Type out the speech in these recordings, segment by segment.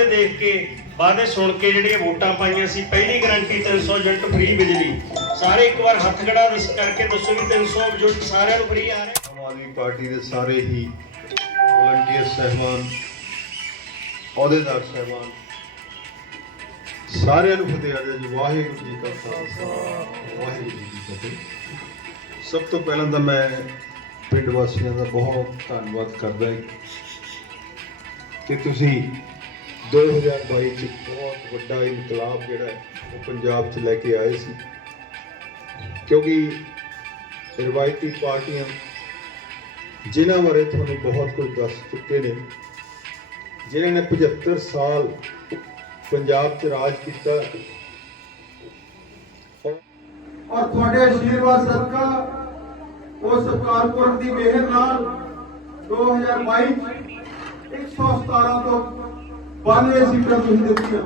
ਵਾਅਦੇ ਦੇਖ ਕੇ ਵਾਅਦੇ ਸੁਣ ਕੇ ਜਿਹੜੀਆਂ ਵੋਟਾਂ ਪਾਈਆਂ ਸੀ, ਪਹਿਲੀ ਗਾਰੰਟੀ 300 ਯੂਨਿਟ ਫ੍ਰੀ ਬਿਜਲੀ ਸਾਰੇ ਇੱਕ ਵਾਰ ਹੱਥ ਖੜਾ ਕਰਕੇ ਦੱਸੋ ਵੀ 300 ਯੂਨਿਟ ਸਾਰਿਆਂ ਨੂੰ ਫ੍ਰੀ ਆ ਰਿਹਾ ਆਮ ਪਾਰਟੀ ਦੇ ਸਾਰੇ ਹੀ ਵਲੰਟੀਅਰ ਸਹਿਬਾਨ, ਅਹੁਦੇਦਾਰ ਸਹਿਬਾਨ, ਸਾਰਿਆਂ ਨੂੰ ਫਤਿਹ ਆ ਜੀ। ਵਾਹਿਗੁਰੂ ਜੀ ਕਾ ਖਾਲਸਾ, ਵਾਹਿਗੁਰੂ ਜੀ ਕੀ ਫਤਿਹ। ਸਭ ਤੋਂ ਪਹਿਲਾਂ ਤਾਂ ਮੈਂ ਪਿੰਡ ਵਾਸੀਆਂ ਦਾ ਬਹੁਤ ਧੰਨਵਾਦ ਕਰਦਾ ਹਾਂ ਕਿ ਤੁਸੀਂ 2022 ਚ ਬਹੁਤ ਵੱਡਾ ਇਨਕਲਾਬ ਜਿਹੜਾ ਉਹ ਪੰਜਾਬ 'ਚ ਲੈ ਕੇ ਆਏ ਸੀ। ਕਿਉਂਕਿ ਰਵਾਇਤੀ ਪਾਰਟੀਆਂ ਜਿਨ੍ਹਾਂ ਬਾਰੇ ਤੁਹਾਨੂੰ ਬਹੁਤ ਕੁਝ ਦੱਸ ਚੁੱਕੇ ਨੇ, ਜਿਨ੍ਹਾਂ ਨੇ 75 ਸਾਲ ਪੰਜਾਬ 'ਚ ਰਾਜ ਕੀਤਾ। ਔਰ ਤੁਹਾਡੇ ਆਸ਼ੀਰਵਾਦ ਸਦਕਾ ਉਸ ਸਰਕਾਰਪੁਰ ਦੀ ਮਿਹਰ ਨਾਲ 2022 ਚ 117 ਤੋਂ 92 ਸੀਟਾਂ ਤੁਸੀਂ ਦਿੱਤੀਆਂ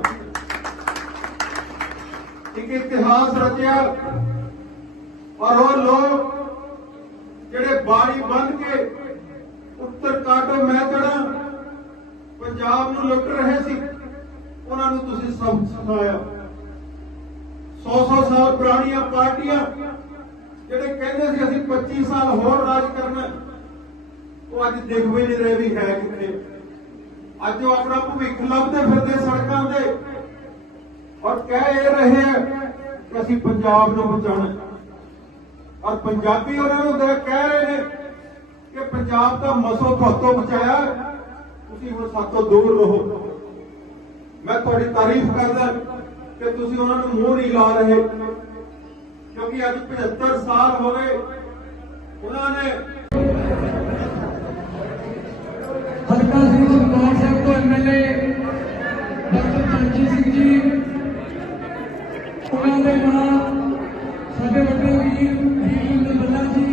ਇੱਕ ਇਤਿਹਾਸ ਰਚਿਆ। ਔਰ ਉਹ ਲੋਕ ਜਿਹੜੇ ਬਾਰੀ ਬੰਨ ਕੇ ਉੱਤਰ ਕਾਟੋ ਮੈਂ ਪੰਜਾਬ ਨੂੰ ਲੁੱਟ ਰਹੇ ਸੀ, ਉਹਨਾਂ ਨੂੰ ਤੁਸੀਂ ਸਬਕ ਸਿਖਾਇਆ। 100-100 ਸਾਲ ਪੁਰਾਣੀਆਂ ਪਾਰਟੀਆਂ ਜਿਹੜੇ ਕਹਿੰਦੇ ਸੀ ਅਸੀਂ 25 ਸਾਲ ਹੋਰ ਰਾਜ ਕਰਨਾ ਉਹ ਅੱਜ ਦੇਖ ਵੀ ਨਹੀਂ ਰਹੇ ਵੀ ਹੈ ਕਿੱਥੇ। ਅੱਜ ਉਹ ਆਪਣਾ ਭਵਿੱਖ ਲੱਭਦੇ ਫਿਰਦੇ ਸੜਕਾਂ ਤੇ ਔਰ ਕਹਿ ਇਹ ਰਹੇ ਆ ਕਿ ਅਸੀਂ ਪੰਜਾਬ ਨੂੰ ਬਚਾਉਣਾ ਔਰ ਪੰਜਾਬੀ ਉਹਨਾਂ ਨੂੰ ਦੇਖ ਕਹਿ ਰਹੇ ਨੇ ਕਿ ਪੰਜਾਬ ਦਾ ਮਸੋ ਤੁਹਾਤੋਂ ਬਚਾਇਆ ਤੁਸੀਂ ਹੁਣ ਸਾਤੋਂ ਦੂਰ ਰਹੋ। ਮੈਂ ਤੁਹਾਡੀ ਤਾਰੀਫ ਕਰਦਾ ਕਿ ਤੁਸੀਂ ਉਹਨਾਂ ਨੂੰ ਮੂੰਹ ਨਹੀਂ ਲਾ ਰਹੇ, ਕਿਉਂਕਿ ਅੱਜ 75 ਸਾਲ ਹੋ ਗਏ ਉਹਨਾਂ ਨੇ ਜੀ। ਉਹਨਾਂ ਦੇ ਨਾਲ ਸਾਡੇ ਵੱਡੇ ਵੀਰ ਵੀਰ ਬੱਲਾ ਜੀ।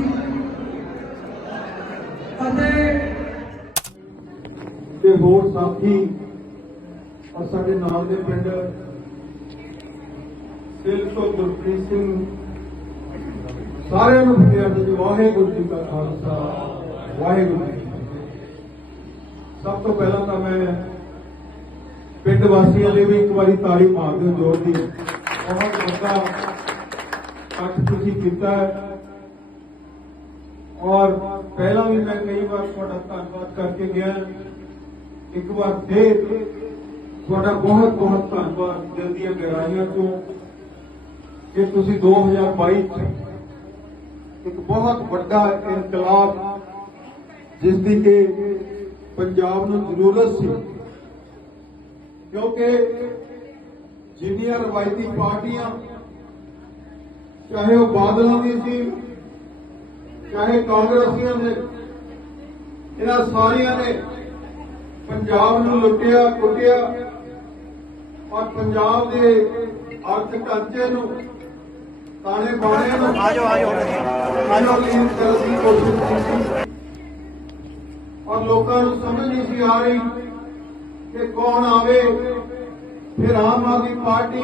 ਅਤੇ ਤੇ ਹੋਰ ਸਾਥੀ ਔਰ ਸਾਡੇ ਨਾਲ ਦੇ ਪਿੰਡ ਦਿਲ ਤੋਂ ਗੁਰਪ੍ਰੀਤ ਸਿੰਘ। ਸਾਰਿਆਂ ਨੂੰ ਫਤਿਹ ਅਰਜ਼ ਜੀ, ਵਾਹਿਗੁਰੂ ਜੀ ਕਾ ਖਾਲਸਾ, ਵਾਹਿਗੁਰੂ ਜੀ ਸਭ ਤੋਂ ਪਹਿਲਾਂ ਤਾਂ ਮੈਂ ਪਿੰਡ ਵਾਸੀਆਂ ਲਈ ਵੀ ਇੱਕ ਵਾਰੀ ਤਾੜੀ ਮਾਰ ਦਿਓ ਜ਼ੋਰ ਦੀ। ਬਹੁਤ ਵੱਡਾ ਇਕੱਠ ਤੁਸੀਂ ਕੀਤਾ ਔਰ ਪਹਿਲਾਂ ਵੀ ਮੈਂ ਕਈ ਵਾਰ ਤੁਹਾਡਾ ਧੰਨਵਾਦ ਕਰਕੇ ਗਿਆ ਇੱਕ ਵਾਰ ਫੇਰ ਤੁਹਾਡਾ ਬਹੁਤ ਬਹੁਤ ਧੰਨਵਾਦ ਦਿਲ ਦੀਆਂ ਗਹਿਰਾਈਆਂ ਤੋਂ ਕਿ ਤੁਸੀਂ 2022 ਚ ਇੱਕ ਬਹੁਤ ਵੱਡਾ ਇਨਕਲਾਬ ਜਿਸ ਦੀ ਕਿ ਪੰਜਾਬ ਨੂੰ ਜ਼ਰੂਰਤ ਸੀ। ਕਿਉਂਕਿ ਜਿੰਨੀਆਂ ਰਵਾਇਤੀ ਪਾਰਟੀਆਂ ਚਾਹੇ ਉਹ ਬਾਦਲਾਂ ਦੀ ਸੀ ਚਾਹੇ ਕਾਂਗਰਸੀਆਂ ਦੇ ਇਹਨਾਂ ਸਾਰੀਆਂ ਨੇ ਪੰਜਾਬ ਨੂੰ ਲੁੱਟਿਆ ਕੁੱਟਿਆ ਔਰ ਪੰਜਾਬ ਦੇ ਅਰਥ ਢਾਂਚੇ ਨੂੰ ਤਾਣੇ ਬਾਣੇ ਨੂੰ ਆਜੋ ਆਜੋ। ਆਜੋ ਲੀਨ ਕਰਨ ਦੀ ਕੋਸ਼ਿਸ਼ ਕੀਤੀ। ਔਰ ਲੋਕਾਂ ਨੂੰ ਸਮਝ ਨਹੀਂ ਸੀ ਆ ਰਹੀ ਕਿ ਕੌਣ ਆਵੇ? ਫਿਰ ਆਮ ਆਦਮੀ ਪਾਰਟੀ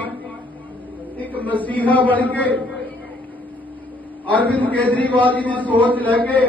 ਇੱਕ ਮਸੀਹਾ ਬਣ ਕੇ ਅਰਵਿੰਦ ਕੇਜਰੀਵਾਲ ਜੀ ਦੀ ਸੋਚ ਲੈ ਕੇ